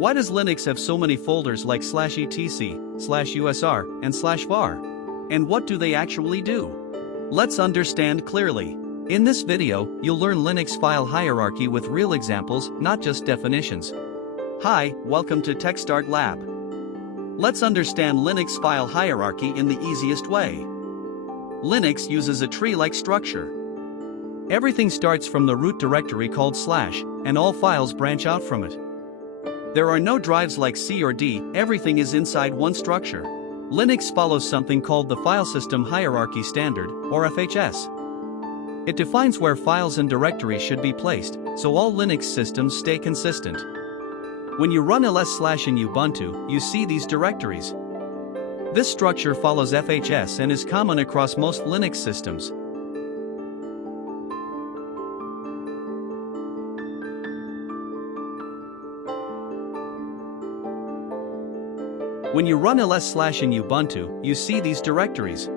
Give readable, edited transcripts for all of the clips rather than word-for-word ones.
Why does Linux have so many folders like /etc/usr and /var? And what do they actually do? Let's understand clearly. In this video, you'll learn Linux file hierarchy with real examples, not just definitions. Hi, welcome to TechStart Lab. Let's understand Linux file hierarchy in the easiest way. Linux uses a tree-like structure. Everything starts from the root directory called /, and all files branch out from it. There are no drives like C or D, everything is inside one structure. Linux follows something called the File System Hierarchy Standard, or FHS. It defines where files and directories should be placed, so all Linux systems stay consistent. When you run ls/ in Ubuntu, you see these directories. This structure follows FHS and is common across most Linux systems. When you run ls/ in Ubuntu, you see these directories.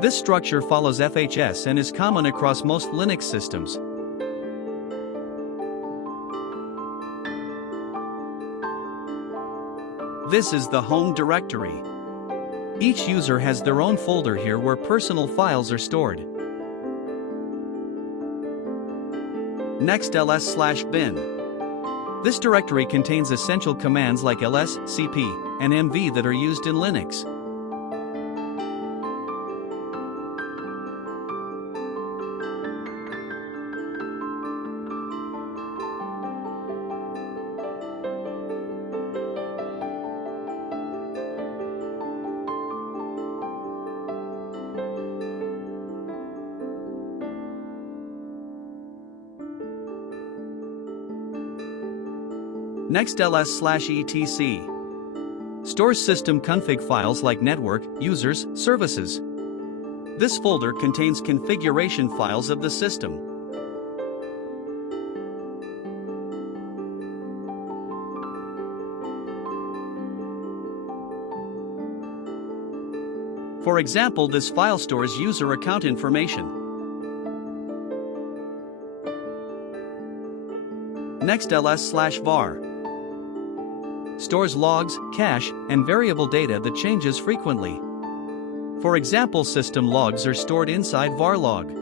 This structure follows FHS and is common across most Linux systems. This is the home directory. Each user has their own folder here where personal files are stored. Next, ls/bin. This directory contains essential commands like ls, cp, and mv that are used in Linux. Next, ls/etc. stores system config files like network, users, services. This folder contains configuration files of the system. For example, this file stores user account information. Next, ls/var stores logs, cache, and variable data that changes frequently. For example, system logs are stored inside varlog.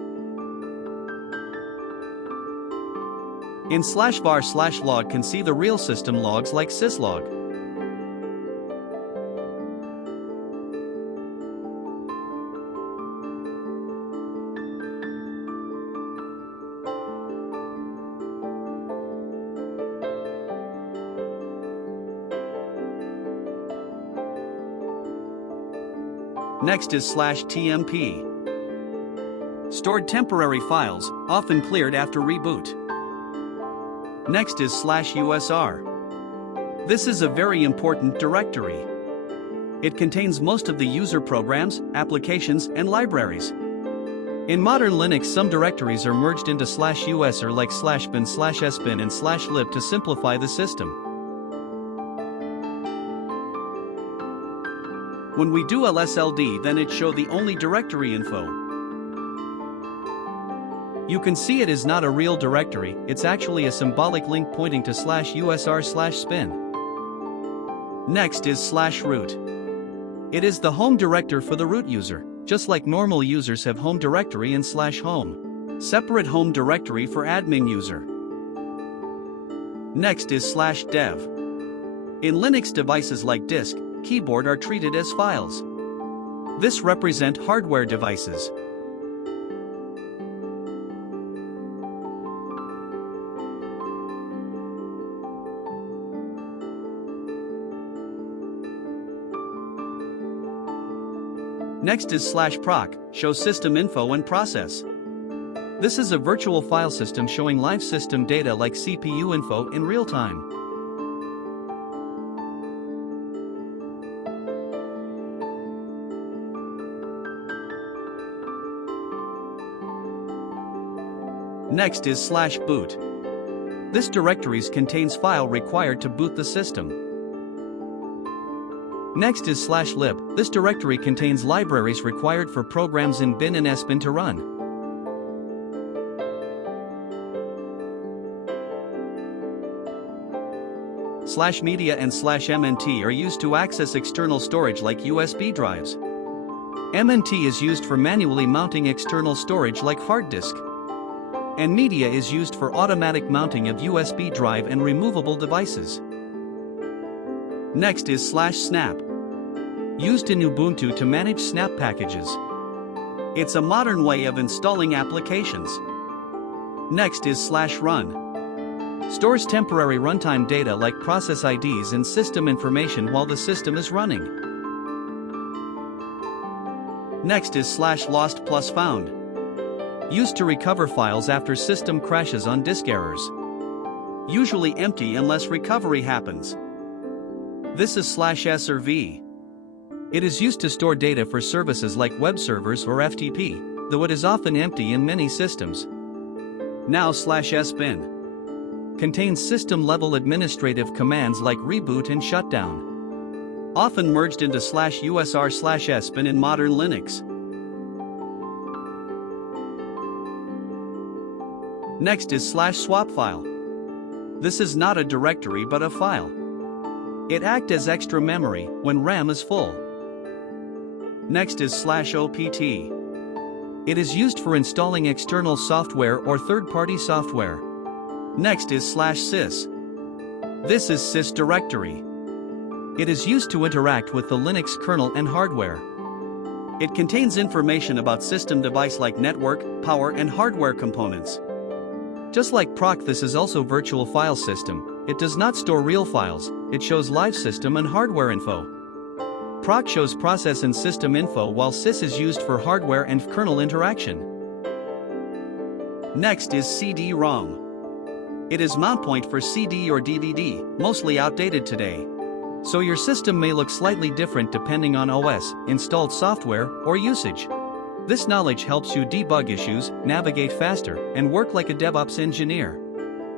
In /var/log can see the real system logs like syslog. Next is /tmp. Stored temporary files, often cleared after reboot. Next is /usr. This is a very important directory. It contains most of the user programs, applications, and libraries. In modern Linux, some directories are merged into /usr like /bin, /sbin, and /lib to simplify the system. When we do lsld, then it shows the only directory info. You can see it is not a real directory, it's actually a symbolic link pointing to /usr/spin. Next is /root. It is the home directory for the root user, just like normal users have home directory and /home. Separate home directory for admin user. Next is /dev. In Linux devices like disk, keyboard are treated as files. This represent hardware devices. Next is /proc, shows system info and process. This is a virtual file system showing live system data like CPU info in real time. Next is /boot. This directories contains file required to boot the system. Next is /lib. This directory contains libraries required for programs in bin and sbin to run. /media and /mnt are used to access external storage like USB drives. MNT is used for manually mounting external storage like hard disk. And media is used for automatic mounting of USB drive and removable devices. Next is /snap. Used in Ubuntu to manage snap packages. It's a modern way of installing applications. Next is /run. Stores temporary runtime data like process IDs and system information while the system is running. Next is /lost plus found. Used to recover files after system crashes on disk errors. Usually empty unless recovery happens. This is /s or v. It is used to store data for services like web servers or FTP, though it is often empty in many systems. Now /sbin. Contains system-level administrative commands like reboot and shutdown. Often merged into /usr/sbin in modern Linux. Next is /swap file. This is not a directory but a file. It acts as extra memory when RAM is full. Next is /opt. It is used for installing external software or third-party software. Next is /sys. This is sys directory. It is used to interact with the Linux kernel and hardware. It contains information about system device like network, power and hardware components. Just like proc, this is also virtual file system. It does not store real files, it shows live system and hardware info. Proc shows process and system info while sys is used for hardware and kernel interaction. Next is CD-ROM. It is mount point for CD or DVD, mostly outdated today. So your system may look slightly different depending on OS, installed software, or usage. This knowledge helps you debug issues, navigate faster, and work like a DevOps engineer.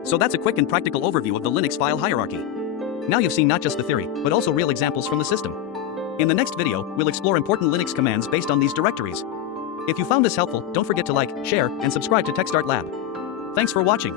So that's a quick and practical overview of the Linux file hierarchy. Now you've seen not just the theory, but also real examples from the system. In the next video, we'll explore important Linux commands based on these directories. If you found this helpful, don't forget to like, share, and subscribe to TechStart Lab. Thanks for watching.